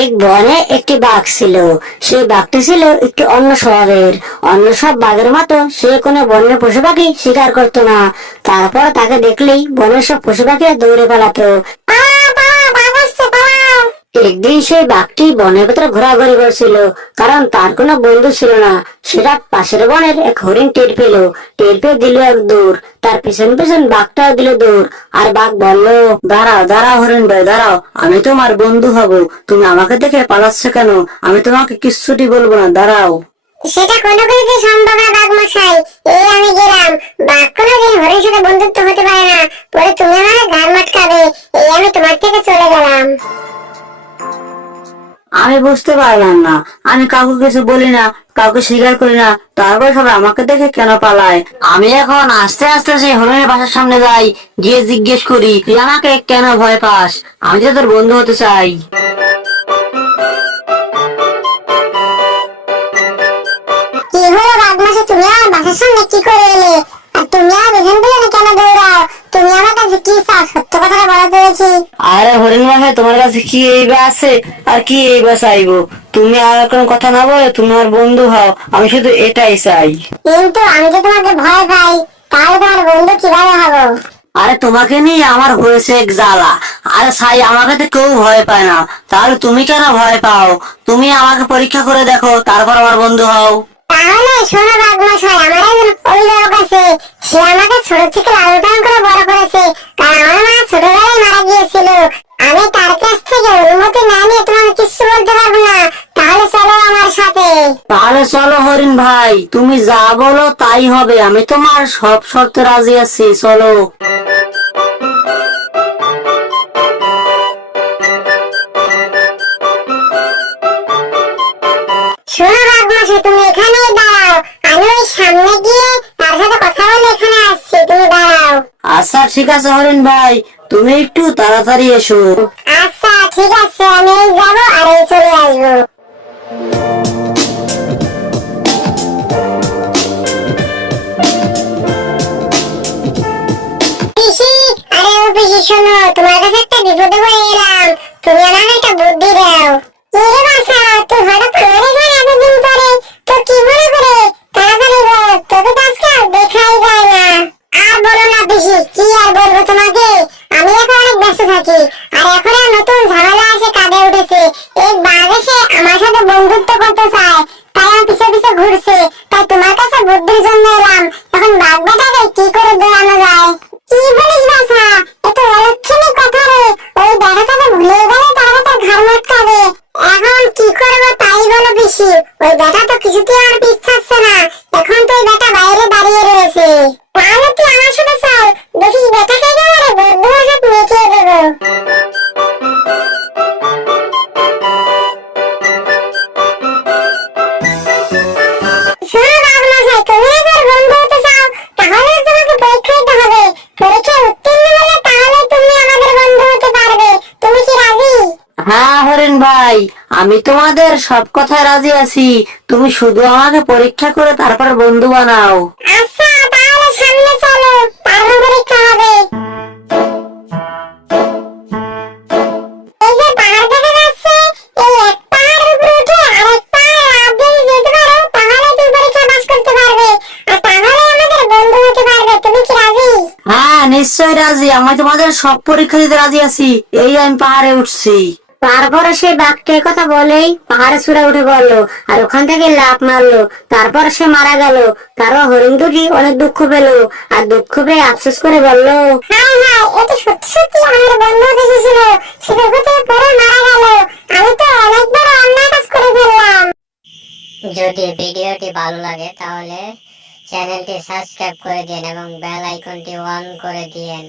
এক বনে একটি বাঘ ছিল। সেই বাঘটি ছিল একটু অন্য স্বভাবের। অন্য সব বাঘের মতো সে কোনো বনের পশু পাখি শিকার করতো না। তারপর তাকে দেখলেই বনের সব পশু পাখি দৌড়ে পালাতো। একদিন সেই বাঘটি বনের ভেতরে ঘোরাঘুরি করছিল, কারণ তার কোনো বন্ধু ছিল না। সেটা পাশের বনের এক হরিণ টের পেল। টের পেয়ে দিল এক দৌড়। তার পিছন পিছন বাঘটাও দিল দৌড়। আর বাঘ বলল, দাঁড়াও দাঁড়াও হরিণ ভাই, দাঁড়াও, আমি তোমার বন্ধু হব। তুমি আমাকে দেখে পালাচ্ছ কেন? আমি তোমাকে কিচ্ছুটি বলবো না, দাঁড়াও। সেটা কোনো কিছুতে সম্ভব না বাঘ মশাই। এই আমি গেলাম। বাঘ কোনোদিন হরিণের সাথে বন্ধুত্ব হতে পারে না। পরে তুমি আমার ঘাড় মটকাবে। এই আমি তোমার থেকে চলে গেলাম। আমি বুঝতে পারলাম না, আমি কাউকে কিছু বলি না, কাউকে স্বীকার করি না, তারপর সবাই আমাকে দেখে কেন পালায়? আমি এখন আস্তে আস্তে সেই হরিণের বাসার সামনে যাই, গিয়ে জিজ্ঞেস করি, তুই আমাকে কেন ভয় পাস? আমি তো তোর বন্ধু হতে চাই। কি হলো বাঘ মশাই, তুমি আমার বাসার সামনে কি করে এলে? আর তুমি আমার পেছন পেছনে কেন দৌড়াও? তুমি আমার কাছে কি চাও? সত্য কথাটা বলো তো দেখি। আরে হরিণ মশাই, তোমার কাছে কি এইবা আছে? আর কি এইবা চাইবো? তুমি আর কোনো কথা না বলে তুমি আমার বন্ধু হও, আমি শুধু এটাই চাই। কিন্তু আমি যে তোমাকে ভয় পাই, তাহলে তোমার বন্ধু কিভাবে হবো? আরে তোমাকে নিয়ে আমার হয়েছে এক জ্বালা। আরে সাই, আমাকে তো কেউ ভয় পায় না, তাহলে তুমি কেন ভয় পাও? তুমি আমাকে পরীক্ষা করে দেখো, তারপর আমার বন্ধু হও। তাহলে শোনো বাঘ মশাই, আমার একজন অভিভাবক আছে। সে আমাকে ছোট থেকে লালন পালন করে বড় করেছে। কারণ আমার মা ছোটবেলায় মারা গিয়েছিল। আমি তার কাছ থেকে অনুমতি না নিয়ে তোমাকে কিছু বলতে পারবো না। তাহলে চলো আমার সাথে। তাহলে চলো হরিণ ভাই, তুমি যা বলো তাই হবে। আমি তোমার সব শর্তে রাজি আছি, চলো। শোনো বাঘ মশাই, তুমি এখানেই দাঁড়াও। আমি ওই সামনে গিয়ে তার সাথে কথা বলে এখানে আসছি, তুমি দাঁড়াও। আচ্ছা ঠিক আছে হরিণ ভাই, তুমি একটু তাড়াতাড়ি এসো। আচ্ছা ঠিক আছে, আমি এই যাবো আর এই চলে আসবো। পিসি, আরে ও পিসি শোনো, তোমার কাছে একটা বিপদে পড়ে এলাম। তুমি আমাকে একটা বুদ্ধি দাও। কি রে বাছা, তুই হঠাৎ করে এখানে এতদিন পরে? তো কি মনে করে? তাড়াতাড়ি বল, তোকে তো আজকে আর দেখাই যায় না। আর বলো না পিসি, কি আর বলবো তোমাকে। আমি এখন অনেক ব্যস্ত থাকি। আর এখন আর নতুন ঝামেলা এসে কাঁধে উঠেছে। এক বাঘ এসে আমার সাথে বন্ধুত্ব করতে চায়। তাই আমার পিছে পিছে ঘুরছে। তাই তোমার কাছে বুদ্ধির জন্য এলাম। এখন বাঘ বেটাকে কি করে দৌড়ানো যায়? কি বলিস বাছা, এত অলক্ষণী কথা রে। ওই বেটাটাকে ভুলে গেলে তারপর তার ঘাড় মটকাবে। এখন কি করবো তাই বলো পিসি। ওই বেটা তো কিছুতেই আমার পিছ ছাড়ছে না। এখন তো ওই বেটা বাইরে দাঁড়িয়ে রয়েছে। তাহলে তুই আমার সাথে চল, দেখি বেটাকে একেবারে বন্ধু হাত মিটিয়ে দেবো। শোনো বাঘ মশাই, তুমি এবার বন্ধু হতে চাও, তাহলে তোমাকে পরীক্ষা দিতে হবে। পরীক্ষায় উত্তীর্ণ হলে তাহলে তুমি আমাদের বন্ধু হতে পারবে। তুমি কি রাজি? হ্যাঁ হরিণ ভাই, আমি তোমাদের সব কথায় রাজি আছি। তুমি শুধু আমাকে পরীক্ষা করে তারপর বন্ধু বানাও। আচ্ছা তাহলে সামনে চলো, তারপর পরীক্ষা হবে। এই যে পাহাড় দেখা যাচ্ছে, এই এক পাহাড়ের উপরে উঠে আরেক পাহাড়ে লাফ দিয়ে যেতে পারো, তাহলে তুমি পরীক্ষা পাস করতে পারবে। আর তাহলে আমাদের বন্ধু হতে পারবে। তুমি কি রাজি? হ্যাঁ নিশ্চয়ই রাজি, আমি তোমাদের সব পরীক্ষা দিতে রাজি আছি। এই আমি পাহাড়ে উঠছি। তারপরে সে বাঘটার কথা বলেই পাহাড়ে চূড়া উঠে পড়লো, আর ওখান থেকে লাফ মারলো। তারপর সে মারা গেল। তারপর হরিণ দুটি অনেক দুঃখ পেল, আর দুঃখ পেয়ে আফসোস করে বলল, হ্যাঁ হ্যাঁ, এ তো সত্যি সত্যি আমার বন্ধু হতে এসেছিল। সে দুঃখতে পরে মারা গেল। আমি তো অনেক বড় অন্যায় কাজ করে ফেললাম। যদি ভিডিওটি ভালো লাগে তাহলে চ্যানেলটি সাবস্ক্রাইব করে দিন এবং বেল আইকনটি অন করে দিন।